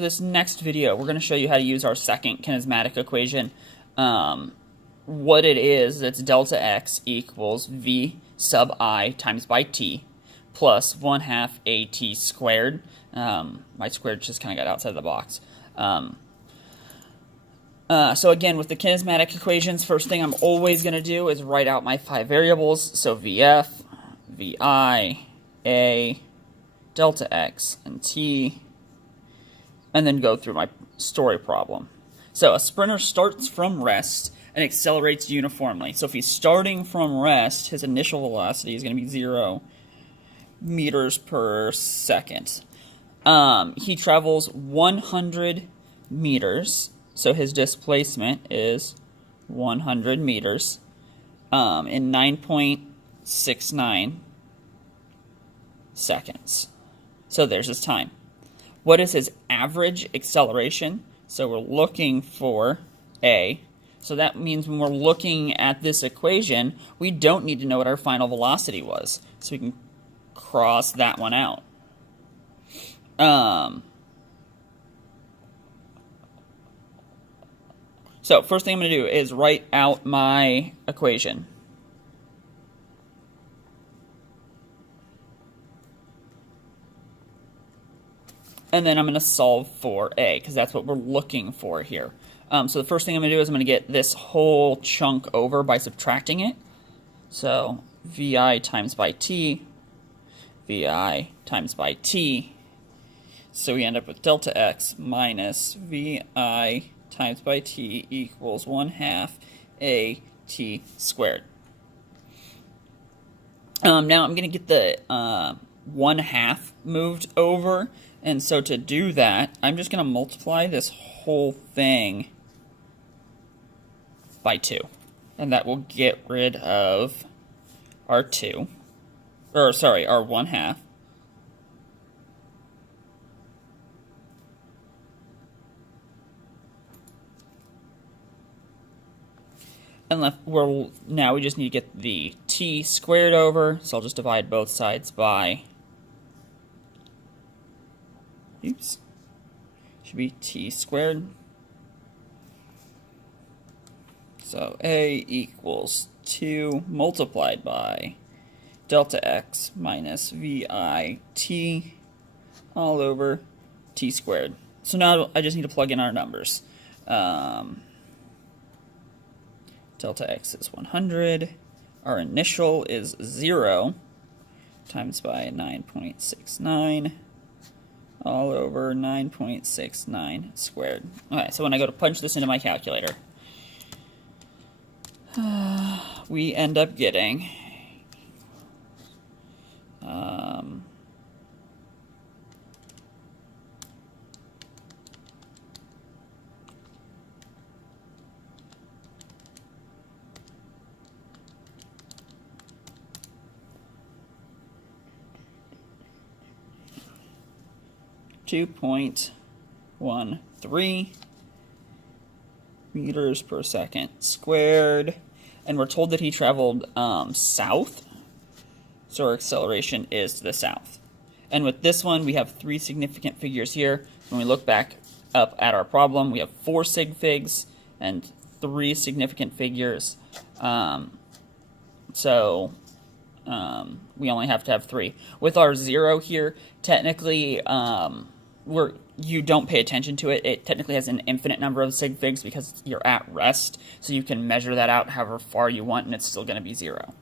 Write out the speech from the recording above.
This next video, we're going to show you how to use our second kinesmatic equation. What it is, it's delta x equals v sub I times by t plus 1/2 at squared. My squared just kind of got outside the box. So again, with the kinesmatic equations, first thing I'm always going to do is write out my 5 variables. So vf, vi, a, delta x, and t, and then go through my story problem. So a sprinter starts from rest and accelerates uniformly. So if he's starting from rest, his initial velocity is going to be 0 meters per second. He travels 100 meters, so his displacement is 100 meters in 9.69 seconds. So there's his time. What is his average acceleration? So we're looking for A. So that means when we're looking at this equation, we don't need to know what our final velocity was. So we can cross that one out. So first thing I'm going to do is write out my equation. And then I'm going to solve for A, because that's what we're looking for here. So the first thing I'm going to do is I'm going to get this whole chunk over by subtracting it. So vi times by t, vi times by t. So we end up with delta x minus vi times by t equals 1/2 at squared. Now I'm going to get the 1/2 moved over. And so to do that, I'm just going to multiply this whole thing by 2. And that will get rid of our 2. Or, sorry, our 1/2. And now we just need to get the t squared over. So I'll just divide both sides by... Oops. Should be t squared. So a equals 2 multiplied by delta x minus vi t all over t squared. So now I just need to plug in our numbers. Delta x is 100. Our initial is 0 times by 9.69. all over 9.69 squared. Okay, so when I go to punch this into my calculator, we end up getting 2.13 meters per second squared. And we're told that he traveled south, so our acceleration is to the south. And with this one, we have 3 significant figures here. When we look back up at our problem, we have 4 sig figs and 3 significant figures. We only have to have 3. With our 0 here, technically, you don't pay attention to it. It technically has an infinite number of sig figs because you're at rest, so you can measure that out however far you want, and it's still going to be 0.